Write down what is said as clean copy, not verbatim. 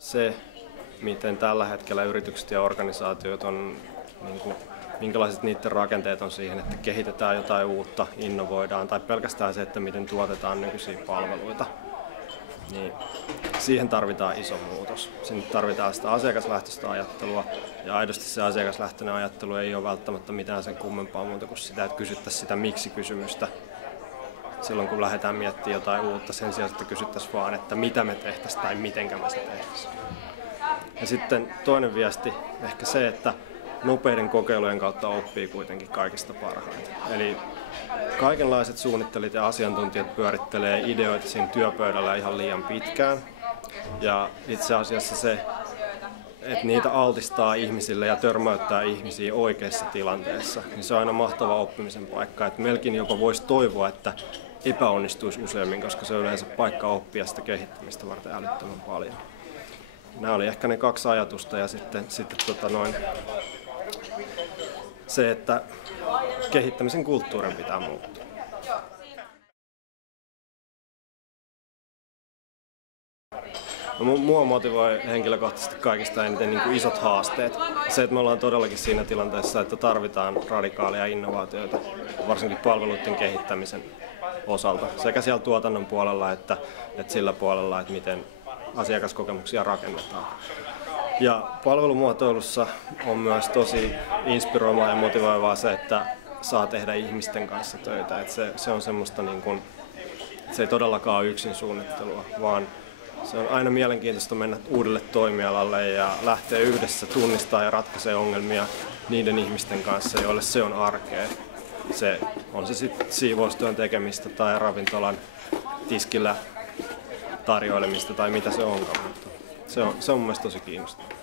Se, miten tällä hetkellä yritykset ja organisaatiot on, minkälaiset niiden rakenteet on siihen, että kehitetään jotain uutta, innovoidaan, tai pelkästään se, että miten tuotetaan nykyisiä palveluita, niin siihen tarvitaan iso muutos. Sinne tarvitaan sitä asiakaslähtöistä ajattelua, ja aidosti se asiakaslähtöinen ajattelu ei ole välttämättä mitään sen kummempaa muuta kuin sitä, että kysyttäisiin sitä miksi-kysymystä silloin, kun lähdetään miettimään jotain uutta, sen sijaan, että kysyttäisiin vaan, että mitä me tehtäisiin tai mitenkä me se tehtäisiin. Ja sitten toinen viesti, ehkä se, että nopeiden kokeilujen kautta oppii kuitenkin kaikista parhaiten. Eli kaikenlaiset suunnittelijat ja asiantuntijat pyörittelee ideoita siinä työpöydällä ihan liian pitkään. Ja itse asiassa se, että niitä altistaa ihmisille ja törmäyttää ihmisiä oikeissa tilanteissa, niin se on aina mahtava oppimisen paikka. Että melkein jopa voisi toivoa, että epäonnistuisi useammin, koska se on yleensä paikka oppia sitä kehittämistä varten älyttömän paljon. Nämä oli ehkä ne kaksi ajatusta ja sitten se, että kehittämisen kulttuurin pitää muuttua. No, mua motivoi henkilökohtaisesti kaikista eniten niin kuin isot haasteet. Se, että me ollaan todellakin siinä tilanteessa, että tarvitaan radikaaleja innovaatioita, varsinkin palveluiden kehittämisen osalta, sekä siellä tuotannon puolella että sillä puolella, että miten asiakaskokemuksia rakennetaan. Ja palvelumuotoilussa on myös tosi inspiroivaa ja motivoivaa se, että saa tehdä ihmisten kanssa töitä. Että se on semmoista, se ei todellakaan ole yksin suunnittelua, vaan se on aina mielenkiintoista mennä uudelle toimialalle ja lähteä yhdessä tunnistamaan ja ratkaisemaan ongelmia niiden ihmisten kanssa, joille se on arkea. On se sitten siivoustyön tekemistä tai ravintolan tiskillä tarjoilemista tai mitä se onkaan, mutta se on mun mielestä tosi kiinnostavaa.